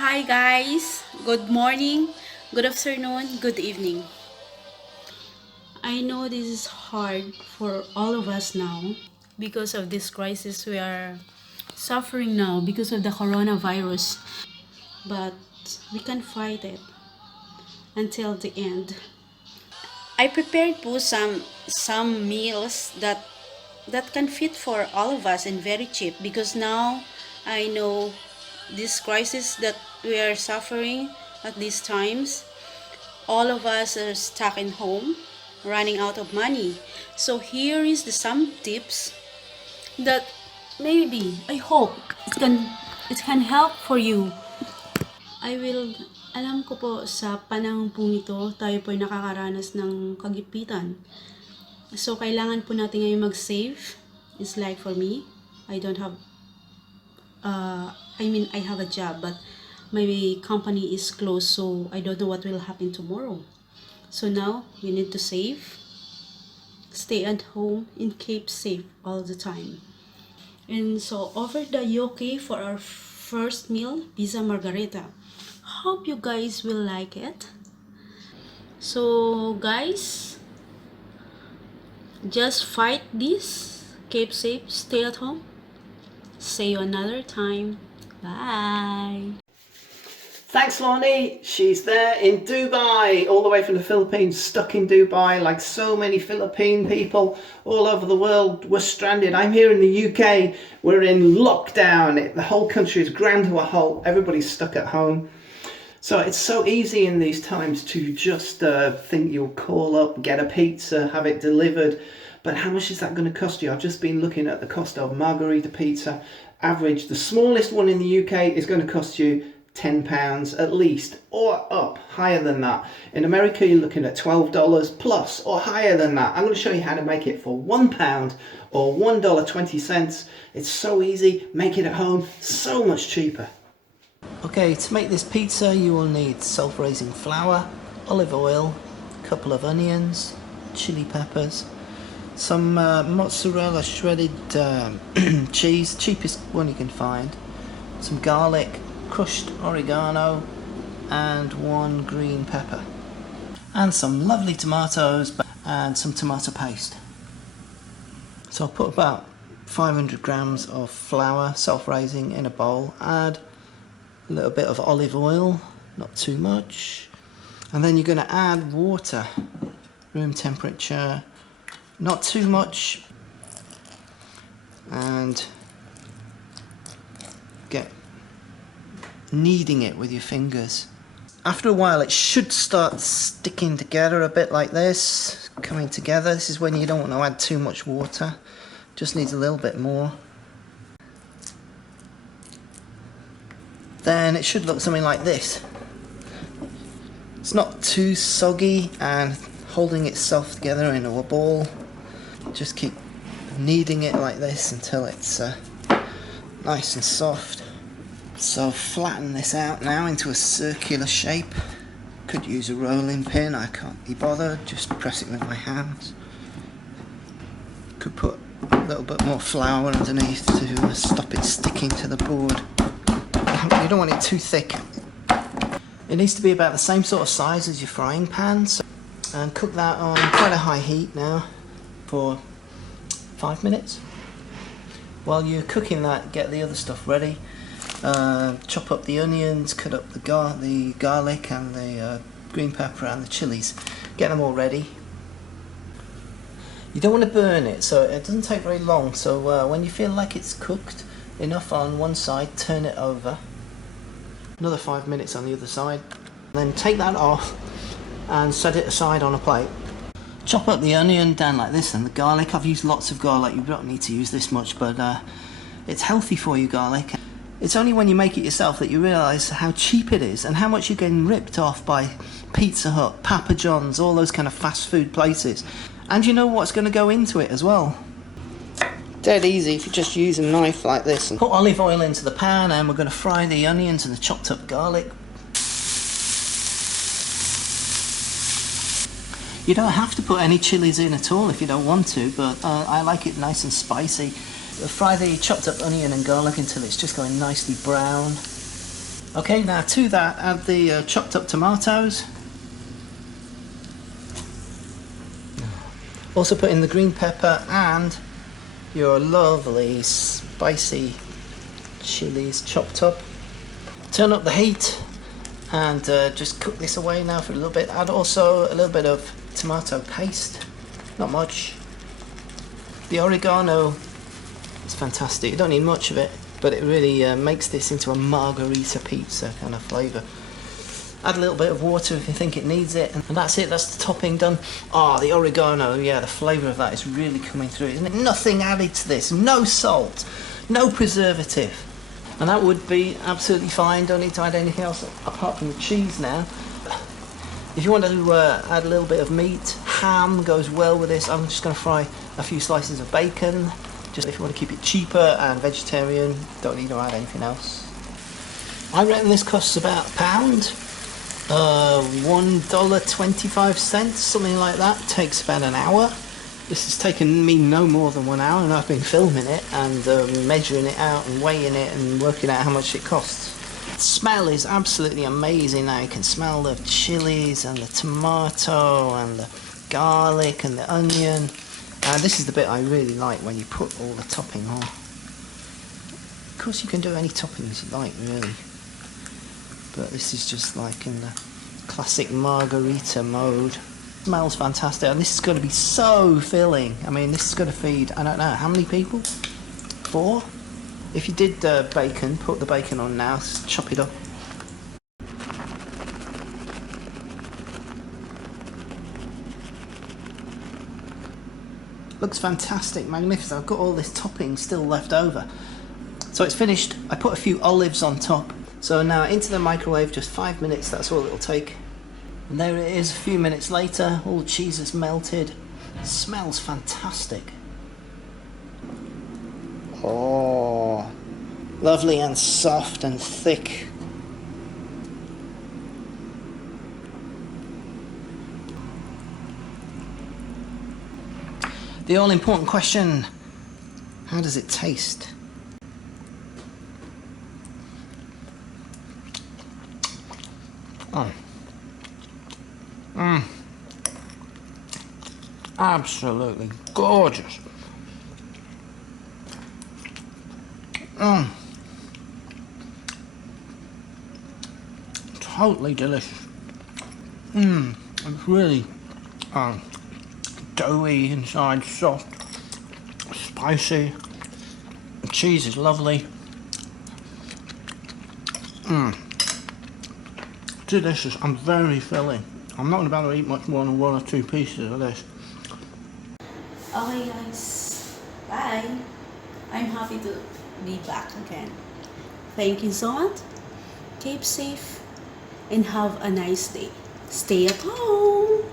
Hi guys, good morning, good afternoon, good evening. I know this is hard for all of us now because of this crisis we are suffering now because of the coronavirus, but we can fight it until the end. I prepared po some meals that can fit for all of us and very cheap because now I know this crisis that we are suffering at these times, all of us are stuck in home, running out of money. So here is some tips that maybe I hope it can help for you. I will Alam ko po sa panahon po nito, tayo po ay nakakaranas ng kagipitan. So kailangan po natin ngayon mag-save. It's like for me, I don't have I have a job, but my company is closed, so I don't know what will happen tomorrow. So now we need to save, stay at home, and keep safe all the time. And so over the yoke for our first meal, pizza margherita. Hope you guys will like it. So guys, just fight this, keep safe, stay at home. See you another time. Bye. Thanks, Lorney. She's there in Dubai, all the way from the Philippines, stuck in Dubai, like so many Philippine people all over the world. We're stranded. I'm here in the UK. We're in lockdown. The whole country is ground to a halt. Everybody's stuck at home. So it's so easy in these times to just think you'll call up, get a pizza, have it delivered. But how much is that going to cost you? I've just been looking at the cost of Margherita pizza. Average, the smallest one in the UK is going to cost you £10 at least, or up, higher than that. In America, you're looking at $12 plus or higher than that. I'm going to show you how to make it for £1 or $1.20. It's so easy. Make it at home, so much cheaper. Okay, to make this pizza, you will need self-raising flour, olive oil, a couple of onions, chili peppers, some mozzarella shredded cheese, cheapest one you can find, some garlic, crushed oregano, and 1 green pepper, and some lovely tomatoes and some tomato paste. So I'll put about 500 grams of flour, self-raising, in a bowl, add a little bit of olive oil, not too much, and then you're going to add water, room temperature, not too much, and get kneading it with your fingers. After a while it should start sticking together a bit like this, coming together. This is when you don't want to add too much water, just needs a little bit more. Then it should look something like this. It's not too soggy and holding itself together into a ball. Just keep kneading it like this until it's nice and soft. So flatten this out now into a circular shape. Could use a rolling pin, I can't be bothered, just press it with my hands. Could put a little bit more flour underneath to stop it sticking to the board. You don't want it too thick. It needs to be about the same sort of size as your frying pan, and cook that on quite a high heat now for 5 minutes. While you're cooking that, get the other stuff ready. Chop up the onions, cut up the garlic and the green pepper and the chilies. Get them all ready. You don't want to burn it, so it doesn't take very long. So when you feel like it's cooked enough on one side, turn it over. Another 5 minutes on the other side. Then take that off and set it aside on a plate. Chop up the onion down like this and the garlic. I've used lots of garlic, you don't need to use this much, but it's healthy for you, garlic. It's only when you make it yourself that you realise how cheap it is and how much you're getting ripped off by Pizza Hut, Papa John's, all those kind of fast food places. And you know what's going to go into it as well. Dead easy if you just use a knife like this. And put olive oil into the pan, and we're going to fry the onions and the chopped up garlic. You don't have to put any chilies in at all if you don't want to, but I like it nice and spicy. Fry the chopped up onion and garlic until it's just going nicely brown. Okay, now to that add the chopped up tomatoes. Also put in the green pepper and your lovely spicy chilies chopped up. Turn up the heat and just cook this away now for a little bit. Add also a little bit of tomato paste, not much. The oregano is fantastic. You don't need much of it, but it really makes this into a margherita pizza kind of flavour. Add a little bit of water if you think it needs it, and that's it, that's the topping done. Ah, the oregano, yeah, the flavour of that is really coming through, isn't it? Nothing added to this, no salt, no preservative. And that would be absolutely fine, don't need to add anything else apart from the cheese now. If you want to add a little bit of meat, ham goes well with this. I'm just going to fry a few slices of bacon. Just if you want to keep it cheaper and vegetarian, don't need to add anything else. I reckon this costs about £1, $1.25, something like that. Takes about an hour. This has taken me no more than 1 hour, and I've been filming it and measuring it out and weighing it and working out how much it costs. The smell is absolutely amazing now. You can smell the chilies and the tomato and the garlic and the onion. This is the bit I really like, when you put all the topping on. Of course you can do any toppings you like, really. But this is just like in the classic margherita mode. Smells fantastic, and this is going to be so filling. I mean, this is going to feed, I don't know, how many people? 4? If you did bacon, put the bacon on now, chop it up. Looks fantastic, magnificent. I've got all this topping still left over. So it's finished. I put a few olives on top. So now into the microwave, just 5 minutes, that's all it'll take. And there it is, a few minutes later, all the cheese has melted. It smells fantastic. Oh, lovely and soft and thick. The all-important question, how does it taste? Oh. Absolutely gorgeous. Totally delicious. It's really doughy inside, soft, spicy. The cheese is lovely. Delicious and very filling. I'm not about to eat much more than 1 or 2 pieces of this. Okay guys, bye. I'm happy to be back again. Thank you so much. Keep safe and have a nice day. Stay at home.